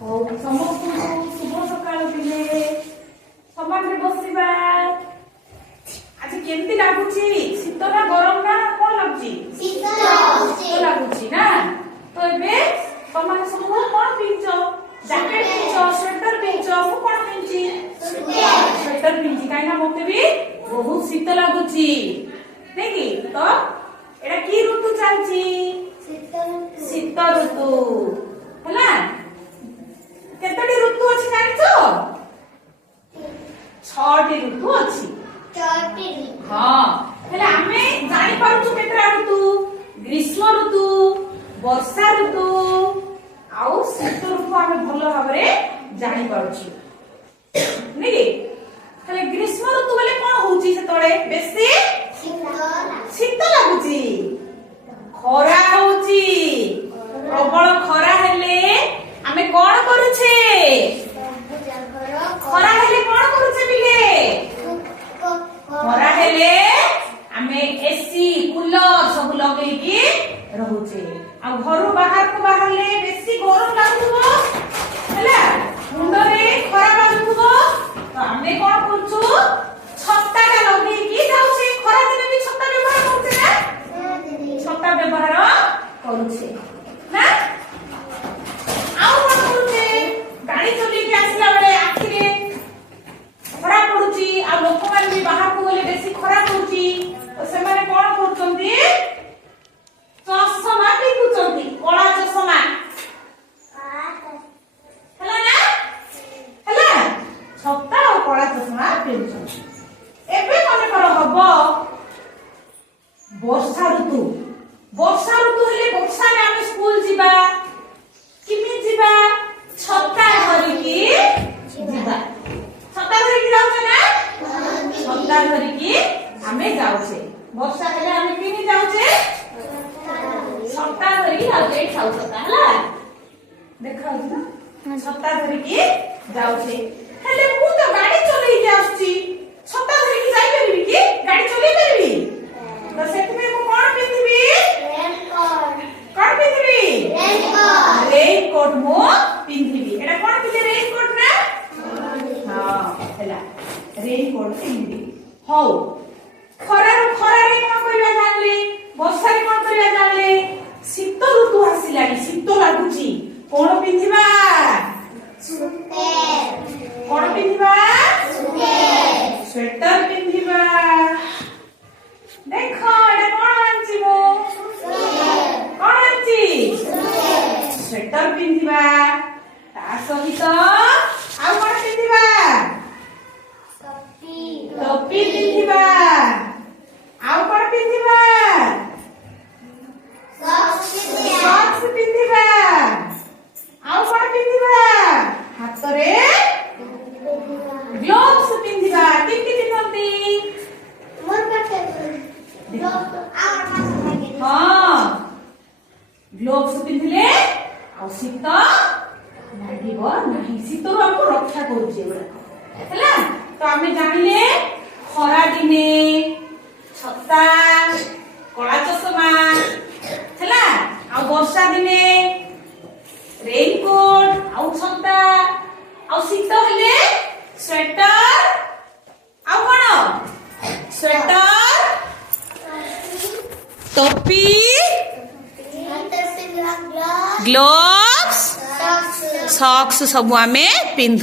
ହଉ ସମସ୍ତଙ୍କୁ ଶୁଭ ସକାଳ ଦିନେ ସମାନରେ ବସିବା। ଆଜି କେମିତି ଲାଗୁଛି? ଶୀତ ନା ଗରମ ନା କଣ ଲାଗୁଛି? ଶୀତ ଲାଗୁଛି ନା। ତ ଏବେ ତମମାନେ ସବୁ କଣ ପିନ୍ଧିଛ? ଜ୍ୟାକେଟ ପିନ୍ଧିଛ, ସ୍ୱେଟର ପିନ୍ଧିଛ। ମୁଁ କଣ ପିନ୍ଧିଛି? ସ୍ୱେଟର ପିନ୍ଧିଛି କାହିଁକି ନା ମତେ ବି ବହୁତ ଶୀତ ଲାଗୁଛି ନାଇଁ କି। ତ ଏଟା କି ଋତୁ ଚାଲିଛି? ଶୀତ ଋତୁ ହେଲା। କେତୋଟି ଋତୁ ଅଛି ଜାଣିଛ? 6ଟି ଋତୁ ଅଛି। ହଁ ହେଲେ ଆମେ ଜାଣିପାରୁଛୁ କେତେଟା ଋତୁ? ଗ୍ରୀଷ୍ମ ଋତୁ, ବର୍ଷା ଋତୁ ଆଉ ଶୀତ ଋତୁ ଆମେ ଭଲ ଭାବରେ ଜାଣିପାରୁଛୁ ନାଇଁ। ହେଲେ ଗ୍ରୀଷ୍ମ ଋତୁ ବୋଲେ କଣ ହଉଛି? ସେତେବେଳେ ବେଶୀ ଶୀତ ଲାଗୁଛି, ଖରା ହଉଛି। ପ୍ରବଳ ଖରା ହେଲେ ଆମେ କଣ କରୁଛେ? ଖରା ହେଲେ କଣ କରୁଛେ ବିଲେ? ଖରା ହେଲେ ଆମେ ଏସି କୁଲର ସବୁ ଲଗେଇକି ରହୁଛେ। ଆଉ ଘରୁ ବାହାରକୁ ବାହାରିଲେ ବେଶୀ ଗରମ ଲାଗୁଥିବ ହେଲା, ମୁଣ୍ଡରେ ଖରା ବାଜୁଥିବ। ତ ଆମେ କଣ କରୁଛୁ? ଛତାଟା ଲଗେଇକି ଯାଉଛେ। ଖରା ଦିନେ ବି ଛତା ବ୍ୟବହାର କରୁଛେ ନା? ଛତା ବ୍ୟବହାର କରୁଛେ ନା। ଆଉ କଣ କରୁଛେ? ଗାଡି ଚଲେଇକି ଆସିଲା ବେଳେ ଆଖିରେ ଖରା ପଡୁଛି। ଆଉ ଲୋକମାନେ ବି ବାହାରକୁ ଗଲେ ବେଶୀ ଖରା ପଡୁଛି। ତ ସେମାନେ କଣ କରୁଛନ୍ତି? ଚଷମା ପିନ୍ଧୁଛନ୍ତି, କଳା ଚଷମା ହେଲା ନା। ହେଲା, ଛତା ଆଉ କଳା ଚଷମା ପିନ୍ଧୁଛନ୍ତି। ଏବେ ମନେକର ହବ ବର୍ଷା ଋତୁ। ବର୍ଷା ଋତୁ ହେଲେ ବର୍ଷାରେ ଆମେ ସ୍କୁଲ ଯିବା। କେମିତି ଯିବା? ଛତା ଧରିକି ଯିବା। ଛତା ଧରିକି ଯାଉଛେ ନା? ଛତା ଧରିକି ଆମେ ଯାଉଛେ। ବର୍ଷା ହେଲେ ଆମେ କେମିତି ଯାଉଛେ? ଛତା ଧରିକି ଯାଉଛେ। ଖାଉ ଛତା ହେଲା, ଦେଖାଉଛି ନା। ଛତା ଧରିକି ଯାଉଛେ। ହେଲେ ମୁଁ ତ ଗାଡି ଚଲେଇକି ଆସୁଛି, ଛତା ଧରିକି ଯାଇପାରିବି କି? ଗାଡି ଚଲେଇ ପାରିବି? ତ ସେଥିପାଇଁ ମୁଁ କଣ ପିନ୍ଧିବି? କଣ ପିନ୍ଧିବି? ରେନକୋଟ ମୁଁ ପିନ୍ଧିବି। ଏଟା କଣ ପିନ୍ଧେ? ରେନକୋଟ ନା? ହଁ ହେଲା, ରେନକୋଟ ପିନ୍ଧିବି। ହଉ, ଖରାରେ କଣ କରିବା ଜାଣିଲେ? ବର୍ଷାରେ କଣ କରିବା ଜାଣିଲେ? ଶୀତ ଋତୁ ଆସିଲାଣି, ଶୀତ ଲାଗୁଛି। କଣ ପିନ୍ଧିବା? କଣ ପିନ୍ଧିବା? ସ୍ୱେଟର ପିନ୍ଧିବା। ଦେଖ ଏଟା କଣ ଆଣିଛି ମୁଁ? କଣ ଆଣିଛି? ସ୍ୱେଟର ପିନ୍ଧିବା। ତା ସହିତ ଆଉ କଣ ପିନ୍ଧିବା? ଟୋପି ପିନ୍ଧିବା। ଆଉ କଣ ପିନ୍ଧିବା? ସକ୍ସ ପିନ୍ଧିବା। ଆଉ କଣ ପିନ୍ଧିବା? ହାତରେ ଗ୍ଲୋଭ୍ସ ପିନ୍ଧିବା। କେମିତି ପିନ୍ଧନ୍ତି? ହଁ, ଗ୍ଲୋଭ୍ସ ପିନ୍ଧିଲେ ଆଉ ଶୀତ ଲାଗିବ ନାହିଁ। ଶୀତରୁ ଆମକୁ ରକ୍ଷା କରୁଛି ଏଗୁଡାକ ହେଲା। ତ ଆମେ ଜାଣିଲେ ଖରା ଦିନେ ଛତା, କଳା ଚଷମା ହେଲା। ଆଉ ବର୍ଷା ଦିନେ ରେନକୋଟ ଆଉ ଛତା। ଆଉ ଶୀତ ହେଲେ ସ୍ୱେଟର। ଆଉ କଣ? ସ୍ୱେଟର, ଟୋପି, ଗ୍ଲୋଭ୍ସ, ସକ୍ସ ସବୁ ଆମେ ପିନ୍ଧୁ।